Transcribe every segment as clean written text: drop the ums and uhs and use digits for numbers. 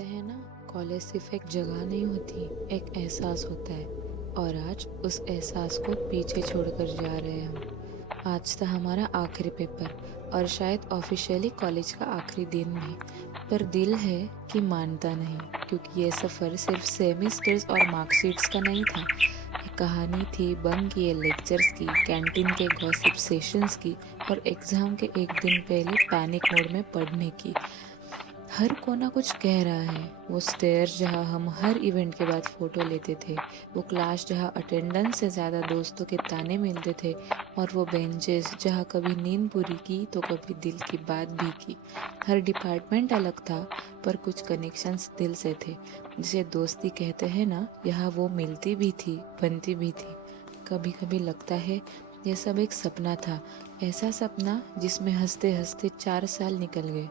कहते हैं ना, कॉलेज सिर्फ एक जगह नहीं होती, एक एहसास होता है। और आज उस एहसास को पीछे छोड़कर जा रहे हैं हम। आज था हमारा आखिरी पेपर और शायद ऑफिशियली कॉलेज का आखिरी दिन भी। पर दिल है कि मानता नहीं, क्योंकि ये सफ़र सिर्फ सेमेस्टर्स और मार्कशीट्स का नहीं था। ये कहानी थी बंक किए लेक्चर्स की, कैंटीन के गॉसिप सेशंस की और एग्ज़ाम के एक दिन पहले पैनिक मोड में पढ़ने की। हर कोना कुछ कह रहा है। वो स्टेयर्स जहाँ हम हर इवेंट के बाद फ़ोटो लेते थे, वो क्लास जहाँ अटेंडेंस से ज़्यादा दोस्तों के ताने मिलते थे, और वो बेंचेस जहाँ कभी नींद पूरी की तो कभी दिल की बात भी की। हर डिपार्टमेंट अलग था, पर कुछ कनेक्शंस दिल से थे। जिसे दोस्ती कहते हैं ना, यहाँ वो मिलती भी थी, बनती भी थी। कभी कभी लगता है ये सब एक सपना था, ऐसा सपना जिसमें हंसते हंसते 4 साल निकल गए।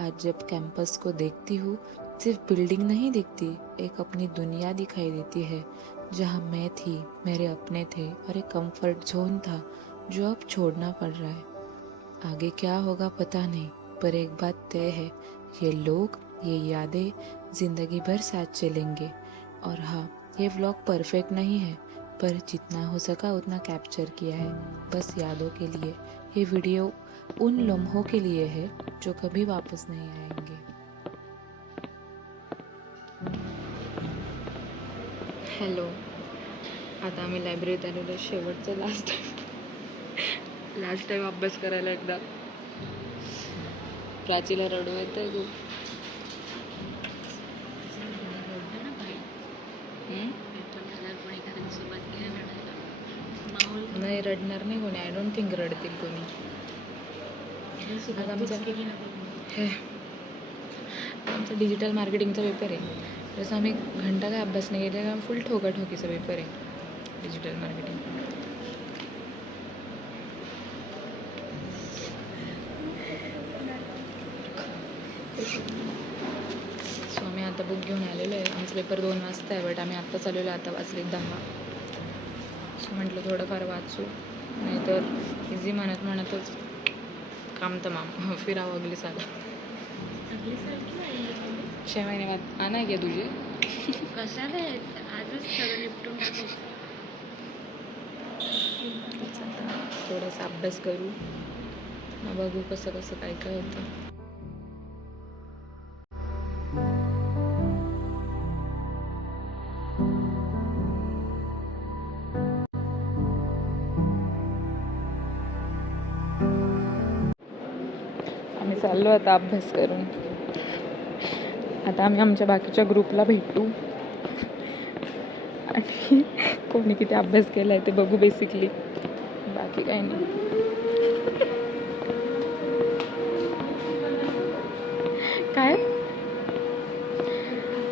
आज जब कैंपस को देखती हूँ, सिर्फ बिल्डिंग नहीं दिखती, एक अपनी दुनिया दिखाई देती है, जहाँ मैं थी, मेरे अपने थे और एक कंफर्ट जोन था जो अब छोड़ना पड़ रहा है। आगे क्या होगा पता नहीं, पर एक बात तय है, ये लोग, ये यादें जिंदगी भर साथ चलेंगे। और हाँ, ये व्लॉग परफेक्ट नहीं है, पर जितना हो सका उतना कैप्चर किया है, बस यादों के लिए। ये वीडियो उन लम्हों के लिए है जो कभी वापस नहीं आएंगे। हॅलो, आता आम्ही लायब्ररीत आलेलो, शेवटचं लास्ट टाइम अभ्यास करायला. एकदा प्राचीला रडू येतंय खूप. नाही रडणार नाही कोणी, आय डोंट थिंक रडतील कोणी. आता आमचा डिजिटल मार्केटिंगचा पेपर आहे, जसं आम्ही घंटा काय अभ्यास नाही केला, फुल ठोकाठोकीचा पेपर आहे डिजिटल मार्केटिंग. सो आम्ही आता बुक घेऊन आलेलो आहे. आमचा पेपर 2 वाजता आहे, बट आम्ही आत्ता चाललेलो आहे, आता वाजले 10. सो म्हटलं थोडंफार वाचू, नाहीतर इझी म्हणतच काम तमाम. फिरावं अगली साल. 6 महिने बाद आना क्या तुझे? कशाला आजच सगळं निपटून टाकायचं. थोडासा अभ्यास करू, मग बघू कसं कसं काय काय होतं. आम्ही चाललो आता अभ्यास करून. आता आम्ही आमच्या बाकीच्या ग्रुपला भेटू आणि कोणी किती अभ्यास केला आहे ते बघू. बेसिकली बाकी काही नाही. काय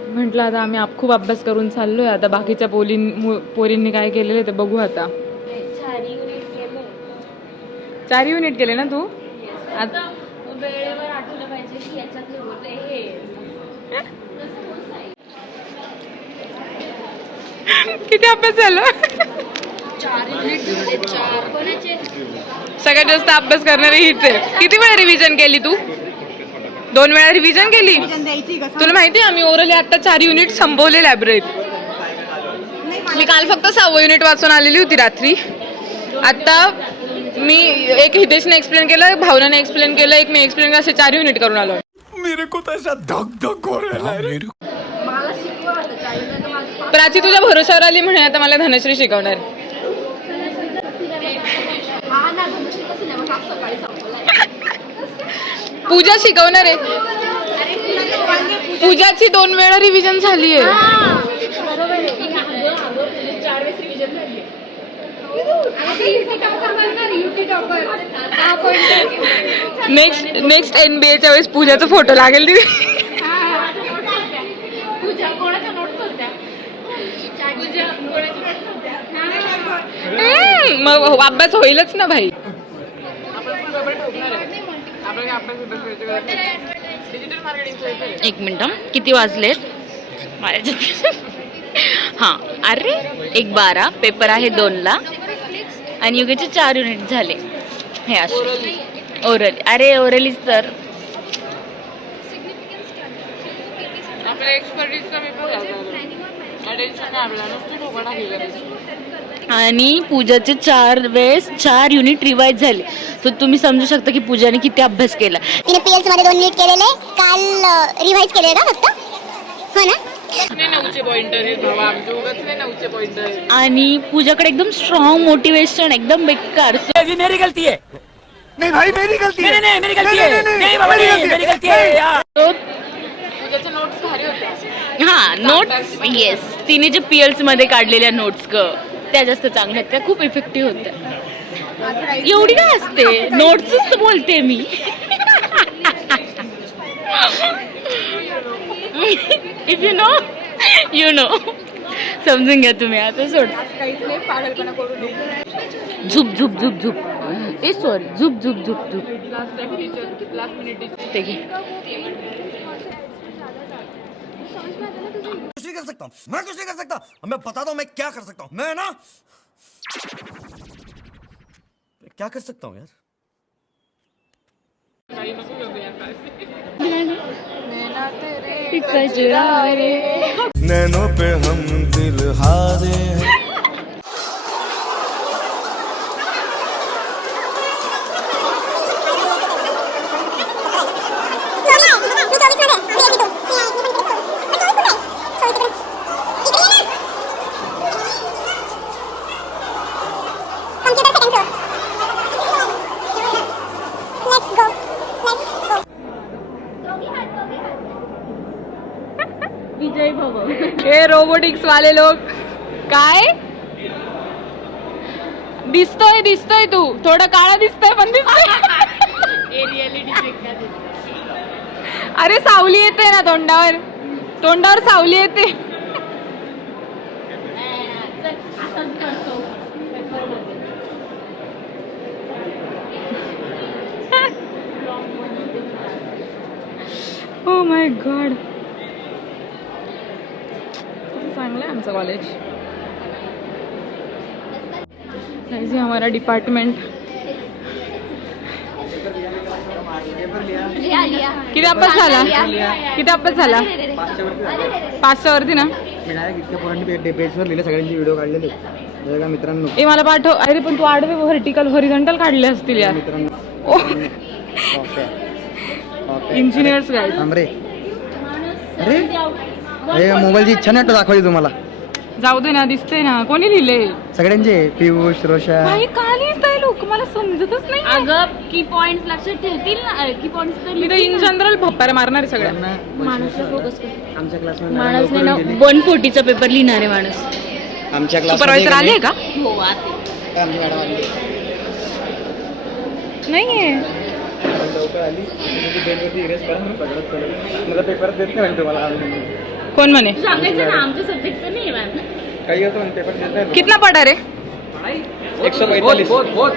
म्हटलं, आता आम्ही खूप अभ्यास करून चाललोय. आता बाकीच्या पोरींनी काय केलेलं ते बघू. आता 4 युनिट केले ना तू? आता वेळेवर आठवलं पाहिजे की याच्यातले होते हे. किती अभ्यास झाला? 4 युनिट झाले. 4 कोणाचे? सगळ्यात जास्त अभ्यास करणारी हीच आहे. किती वेळा रिव्हिजन केली तू? 2 वेळा रिव्हिजन केली. तुला माहिती आम्ही ओरली आता 4 युनिट संपवले लायब्ररीत. मी काल फक्त 6वं युनिट वाचून आलेली होती रात्री. आता मी एक हितेशने एक्सप्लेन केलं, भावनाने एक्सप्लेन केलं, एक मी एक्सप्लेन केलं, असे 4 युनिट करून आलो. मेरे को तो ऐसा धक धक हो रहा है. प्राची तुझ्या भरोशावर आली म्हणे, आता मला धनश्री शिकवणार. पूजा शिकवणार आहे. पूजाची 2 वेळा रिव्हिजन झाली आहे. नेक्स्ट NBA वेळेस पूजाचा फोटो लागेल. मग अभ्यास होईलच ना भाई. एक मिनिट, किती वाजलेत? हां, अरे 1:12. पेपर आहे 2ला आणि युगेचे 4 युनिट झाले. हे असे ओरली. अरे ओरलीच तर आणि पूजाचे 4 युनिट रिवाइज झाले. तर तुम्ही समजू शकता की पूजाने किती अभ्यास केला. तिने पीएल्स मध्ये 2 नीट केलेले, काल रिवाइज केले का फक्त, हो ना? आणि पूजाकडे एकदम स्ट्रॉंग मोटिवेशन, एकदम बेकार. ये मेरी गलती है. नहीं भाई मेरी गलती है. नहीं मेरी गलती है. नहीं बाबा नहीं मेरी गलती है यार. हा नोट्स, येस, तिने जे पीएल्स मध्ये काढलेल्या नोट्स त्या जास्त चांगल्या आहेत, त्या खूप इफेक्टिव्ह होत्या. एवढी काय असते, नोट्सच बोलते मी. If you know you know. समजून घ्या तुम्ही. आता सोड. झुप झुप झुप झुप. ए सॉरी, झुप झुप झुप झुप. ते घे. कुछ नहीं कर सकता हूँ, मैं कुछ नहीं कर सकता. मैं बताता हूँ मैं क्या कर सकता हूँ. मैं ना क्या कर सकता हूँ यार. नैनों पे हम दिल हारे हैं. विजय भव. हे रोबोटिक्स वाले लोग. काय दिसतोय तू थोडं काळा दिसतोय पण अरे सावली येते ना तोंडावर सावली येते. Oh my God. चांगलं है आमचं कॉलेज. ये हमारा डिपार्टमेंट. किती अभ्यास झाला 500 वरती ना. सगळ्यांची व्हिडिओ काढलेले मित्रांनो. ए मला पाठव. अरे पण तू आडवे व्हर्टिकल हॉरिझॉन्टल काढले असतील यार. Engineers guide. अरे मोबाईलची इच्छा नाही दाखवायची तुम्हाला. जाऊ दे ना, दिसते ना. कोणी लिहिले सगळ्यांचे. पियुष, रोशा. भाई का लिहिताय लोक, मला समजतच नाही. अगं की पॉइंट लक्षात ठेवतील ना. की पॉइंट मी तर इन जनरल भप्पारे मारणार आहे सगळ्यांना. माणूसला फोकस कर. आमच्या माणूस नाही ना क्लासमध्ये 140चा पेपर लिहिणार आहे माणूस. आमच्या क्लास सुपरवायझर आले का? हो आते. आमची मॅडम आली. नाहीये. लवकर आली. बेंचवरती इरेज करा म्हणून पकडत पडलं. मला पेपर देत नाही तुम्हाला. कोण म्हणे? सांगायचं ना आमच्या सब्जेक्टचं नाही मॅम. काही होतं म्हणून पेपर देत नाही. कितना पडा रे? 145.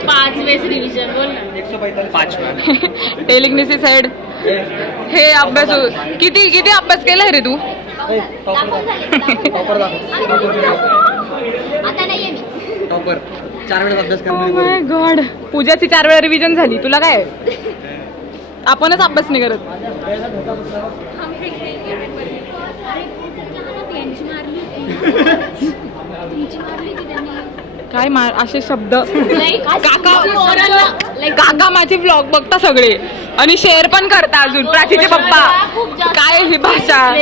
5 वेळेस रिव्हिजन बोल ना. 145. टेलिग्निसिस हेड. हे अभ्यास किती अभ्यास केलाय रे तू? टॉपर आता नाहीये मी. टॉपर 4 वेळेस अभ्यास ओ करणार. माय गॉड. पूजाची 4 वेळा रिव्हिजन झाली. तुला काय? आपणच अभ्यास नाही करत. काय असे शब्द. काका माझे ब्लॉग बघता सगळे आणि शेअर पण करता अजून. प्राचीचे पप्पा. काय ही भाषा.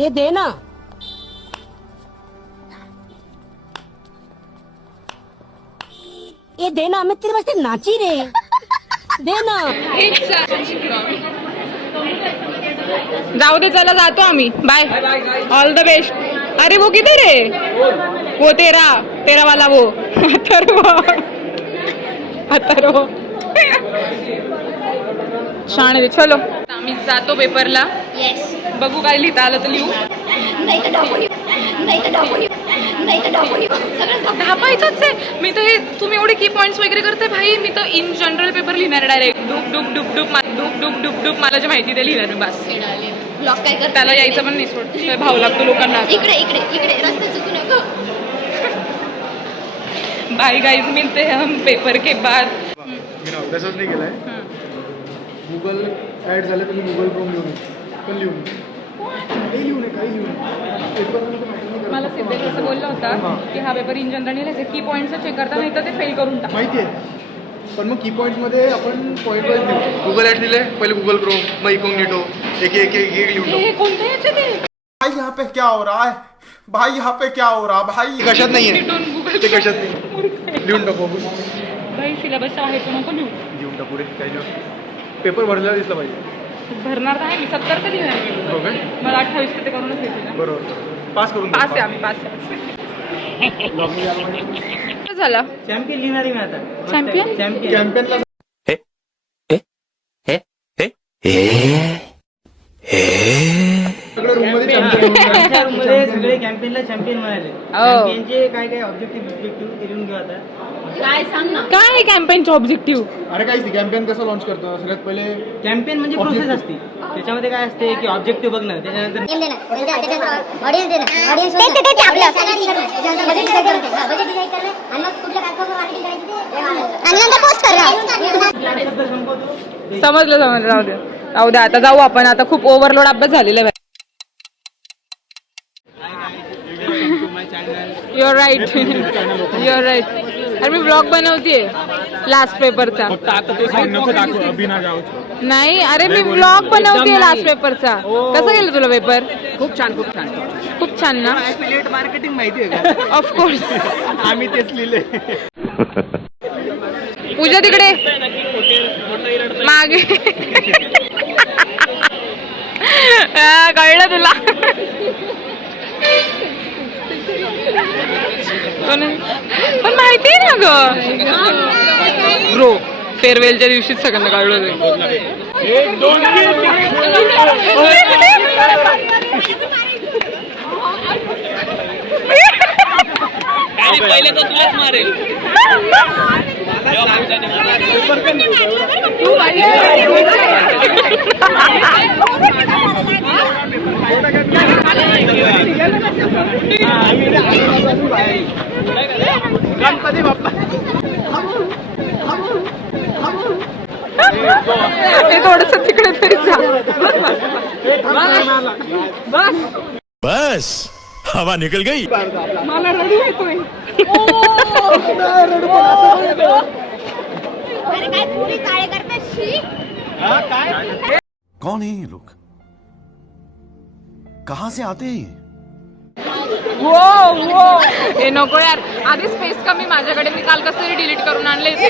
ये देना. ये देना. मैं तेरे वास्ते नाची रे. देना. जाऊ दे, चला जातो आम्ही. बाय. All the best. अरे वो किधर है? वो तेरा वाला वो अथर्व. छान आहे. चलो आम्ही जातो पेपरला. येस. बघू काय लिहिता आलं तर लिहू. नाही तर टाकून धापायचंच आहे. मी तर हे तुम्ही एवढे की पॉइंट्स वगैरे करताय भाई. मी तर इन जनरल पेपर लिहिणार डायरेक्ट. डुप मला जे माहिती ते लिहिणार मी बस. ब्लॉक काय कर. त्याला यायचं पण नाही. सोड भाव लागतो लोकांना. इकडे रस्ता चुकू नको. बाय गाइस, मिलते हैं हम पेपर के बाद. मी अभ्यासच नाही केलाय. गूगल ॲड झालं तुम्ही गुगल क्रोम लिहून पण लिहून काही लिहू नये काही लिहू नये पेपरमध्ये मॅटर नाही मला करत. सिद्धेश असं बोलला होता की हा पेपर इन जनरल लिहायचे की पॉईंट्स चेक करता नाही तर ते फेल करून टाक. माहिती आहे पण मग की पॉईंट्समध्ये आपण पॉईंट वाईज लिहू. गुगल ॲड लिहिले पहिले गुगल क्रोम मग इकोग्निटो एक एक एक एक लिहून हे कोणत्या याचे ते भाई यहाँ पे क्या हो रहा है भाई यहाँ पे क्या हो रहा भाई कशात नाहीये ते कशात नाही लिहून टाकू भाई सिलेबस आहे तो नको लिहू. लिहून टाकू रे काही नाही पेपर भरलेला दिसला पाहिजे भरणार तर आहे मी 70चं लिहिणार. हो काय मला 28 ते करूनच घेतलं. बरोबर पास करून पास आहे आम्ही पास झाला. चॅम्पियन लिहिणारी मी आता. चॅम्पियन कॅम्पेनला सगळं रूम मध्ये मध्ये सगळे कॅम्पेनला चॅम्पियन मिळाले. कॅम्पेनचे काय काय ऑब्जेक्टिव्ह ते लिहून घेऊ आता. काय आहे कॅम्पेनचे ऑब्जेक्टिव्ह? अरे काहीच नाही कॅम्पेन कसं लॉन्च करतो सगळ्यात पहिले कॅम्पेन म्हणजे प्रोसेस असते. त्याच्यामध्ये काय असते की ऑब्जेक्टिव्ह बघणं त्याच्यानंतर ऑडियन्स देणं ऑडियन्स ते आपलं बजेट डिसाईड करणं बजेट डिसाईड करणं आणि मग कुठल्या कार्यक्रमावर मार्केटिंग करायची ते आणि नंतर पोस्ट करणं. समजलं राहू द्या आता जाऊ आपण. आता खूप ओव्हरलोड अभ्यास झालेला आहे. You're right you're right. अरे मी ब्लॉग बनवतेय लास्ट पेपरचा. नाही अरे मी ब्लॉग बनवतेय लास्ट पेपरचा. कसं गेलं तुला पेपर? खूप छान खूप छान खूप छान ना. ॲफिलिएट मार्केटिंग माहिती आहे का? ऑफकोर्स आम्ही तेच लिहिले. पूजा तिकडे मागे कळलं तुला? पण माहिती आहे ना ग ब्रो फेअरवेलच्या दिवशीच सगळ्यांना काढलं पहिले तर तुलाच मारेल. गणपती बाप्पा हे थोडस तिकडे तरी जा. बस हवा निकल गई. मला रडू येतोय. अरे काय पुरी कार्यकर्ता शी. कौन है ये लोग कहाँ से आते हैं? हे नको यार. आधी स्पेस कमी माझ्याकडे. मी काल कसं तरी डिलीट करून आणले ते.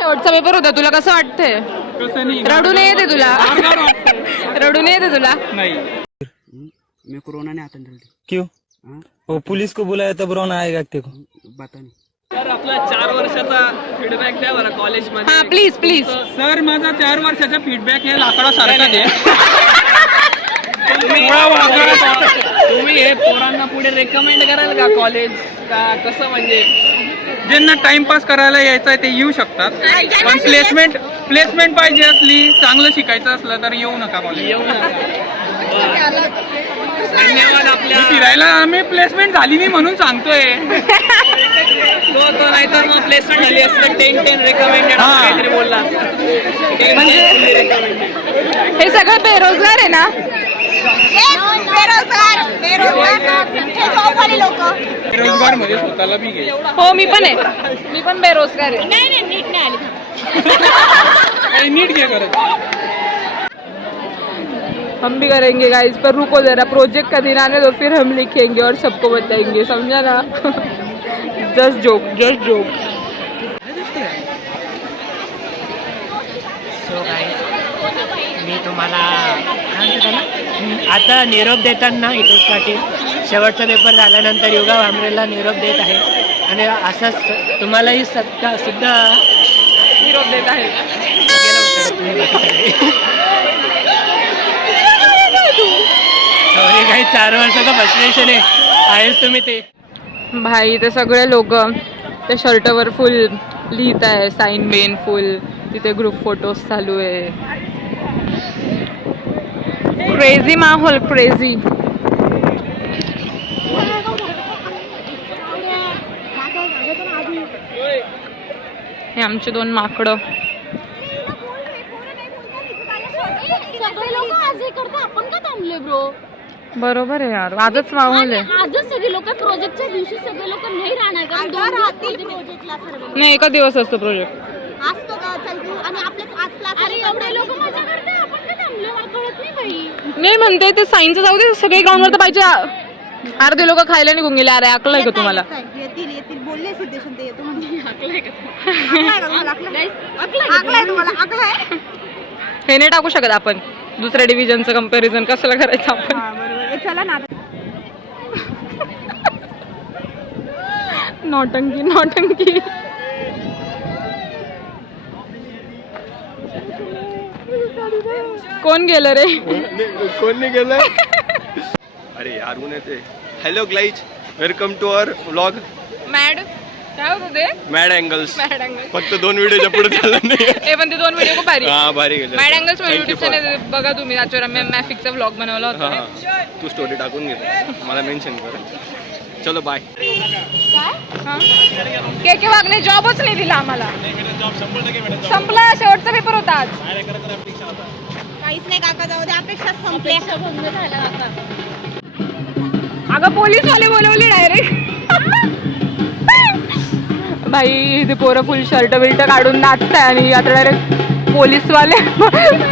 शेवटचा पेपर होता. तुला कसं वाटतंय? रडू नये येते तुला? रडू नये येते तुला? नहीं मैं कोरोना ने आता जल्दी. क्यों? वो पुलिस को बुलाया तब रोना आएगा तेको. बता नहीं. सर आपला 4 वर्षाचा फीडबॅक द्या बरं कॉलेजमध्ये. हा प्लीज प्लीज. सर माझा 4 वर्षाचा फीडबॅक हे लाकडासारखा दे. तुम्ही हे पोरांना पुढे रेकमेंड कराल का कॉलेज का कसं म्हणजे ज्यांना टाइमपास करायला यायचं आहे ते येऊ शकतात पण प्लेसमेंट पाहिजे असली चांगलं शिकायचं असलं तर येऊ नका कॉलेज. येऊ नका. धन्यवाद. आपल्या फिरायला आम्ही प्लेसमेंट झाली नाही म्हणून सांगतोय. तो नाहीतर मग प्लेसमेंट झाली असतं 10 रेकमेंडेड काहीतरी बोलला. म्हणजे हे सगळं बेरोजगार आहे ना? बेरोजगार मध्ये स्वतःला बी घे. हो मी पण आहे. मी पण बेरोजगार आहे. नाही नीट नाही आली. नीट घे करत. हम भी करेंगे गाइस पर रुको जरा. प्रोजेक्ट का दिन आने दो फिर हम लिखेंगे और सबको बताएंगे. समझा ना? Just joke just joke. So guys मी तुम्हाला आता निरोप देताना इथेच पाटील शेवटचा पेपर झाल्यानंतर योगा भांबरेला निरोप देत आहे आणि असंच तुम्हालाही सुद्धा निरोप देत आहे. सॉरी काही 4 वर्षाचं फ्रस्ट्रेशन आहेच तुम्ही ते. भाई ते सगळे लोक त्या शर्टवर फुल लिहित आहे साईन बेन फुल. तिथे ग्रुप फोटोज चालू आहे. क्रेझी माहोल क्रेझी. हे आमचे 2 माकडं. सगळे लोक आज हे करते, आपण का थांबले ब्रो? बरोबर आहे यार, आजच मावले. आजच सगळे लोक प्रोजेक्टच्या दिवशी सगळे लोक नाही राहणार कारण 2 प्रोजेक्टला सर्व नाही, एका दिवस असतो प्रोजेक्ट. असतो का चल तू आणि आपले आज क्लास अरे एवढे लोक मजा करते, आपण का थांबले? मला कळत नाही बाई. नाही म्हणते ते सायन्सचं जाऊ दे, सगळे ग्राउंडवर तर पाहिजे. अर्धे लोक खायला निघून गेले. अरे अकल आहे का तुम्हाला? येतील येतील बोलले सिद्धेश ते येतो म्हणजे अकल आहे का? हे नाही टाकू शकत आपण दुसऱ्या डिव्हिजनचं कंपॅरिझन. कशाला करायचं आपण? नौटंकी नौटंकी. कोण गेलं रे? कोण नाही गेलं? अरे यार ऊन येते. Hello guys, welcome to our vlog mad काय होतं ते? Mad angles. Mad angle. फक्त 2 व्हिडिओच्या पुढे झालं नाही. हे पण ते 2 व्हिडिओ खूप भारी. हा भारी गेले. Mad angles Thank you YouTube for- channel बघा तुम्ही. त्याच्यावर मॅफिकचा व्लॉग बनवला हा होता. हा, तू स्टोरी टाकून घे, मला मेन्शन कर. चलो बाय. के वागणे जॉबच नाही दिला आम्हाला. संपला, शेवटचा पेपर होता आज. काहीच नाही काका, जाऊ दे, अपेक्षा संपल्या. बंद झाला आता. अगं पोलीस वाले बोलवले डायरेक्ट. भाई ते पोरं फुल शर्ट बिर्ट काढून नाचताय आणि आता डायरेक्ट पोलीसवाले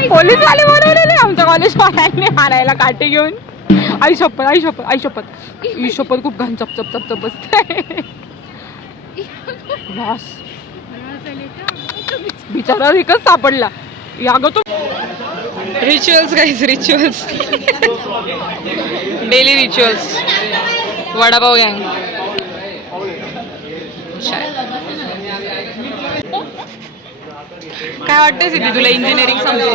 बोलवलेले आमच्या कॉलेज वाल्यांनी मारायला काठी घेऊन. आई शपथ आई शपथ आई शपथ ई शपथ खूप घाण चप चप चप चप बसते. बॉस बिचारा एकच सापडला. यागं तो rituals guys, rituals. Daily rituals. Vada pav गँग. काय वाटतंय सिद्धी तुला इंजिनिअरिंग संपली?